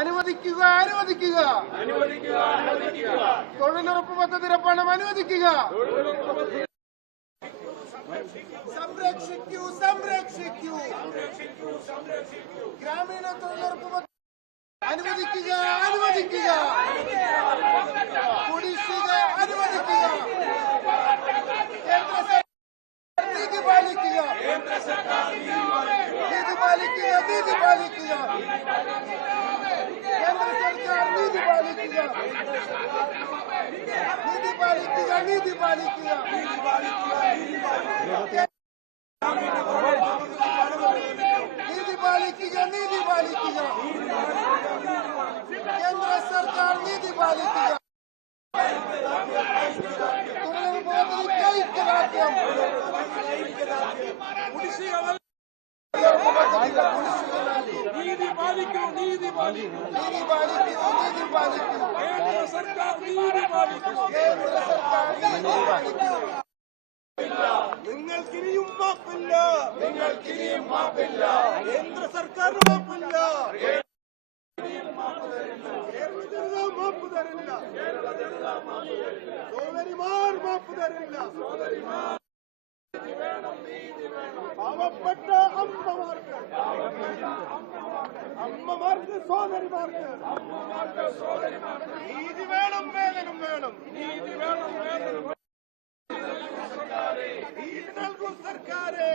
അനുവദിക്കുക അനുവദിക്കുക തൊഴിലുറപ്പ് പദ്ധതിയുടെ പണം അനുവദിക്കുക. സംരക്ഷിക്കൂ സംരക്ഷിക്കൂ ഗ്രാമീണ തൊഴിലുറപ്പ് പദ്ധതി അനുവദിക്കുക അനുവദിക്കുക കുടിശ്ശിക അനുവദിക്കുക. കേന്ദ്ര സർക്കാർ നീതി പാലിക്കുക നീതി പാലിക്കുക നീതി പാലിക്കുക. കേന്ദ്ര സർക്കാർ നീതി പാലിക്കുക നീതി പാലിക്കുക നീതി പാലിക്കുക. നീതി പാലിക്കുക നീതി പാലിക്കുക. കേന്ദ്ര സർക്കാർ നീതി പാലിക്കുക. തൊഴിലുറപ്പ് പദ്ധതിക്ക് ഐക്യദാർഢ്യം. നീതി പാലിക്കൂ നീതി പാലിക്കൂ നീതി പാലിക്കൂ നീതി പാലിക്കൂ. കേന്ദ്ര സർക്കാർ നീതി പാലിക്കൂ. കേന്ദ്ര സർക്കാർ നീതി പാലിക്കൂ. നിങ്ങൾക്കിനിയും മാപ്പില്ല നിങ്ങൾക്കിനിയും മാപ്പില്ല. കേന്ദ്ര സർക്കാർ മാപ്പില്ല. മാപ്പ് തരില്ല സോദരിമാർ മാപ്പ് തരില്ല. പാവപ്പെട്ട അമ്മമാർക്ക് സോദരിമാർക്ക് നീതി വേണം വേതനം വേണം. നീതി വേണം വേതനം നീതി നൽകൂ സർക്കാരെ.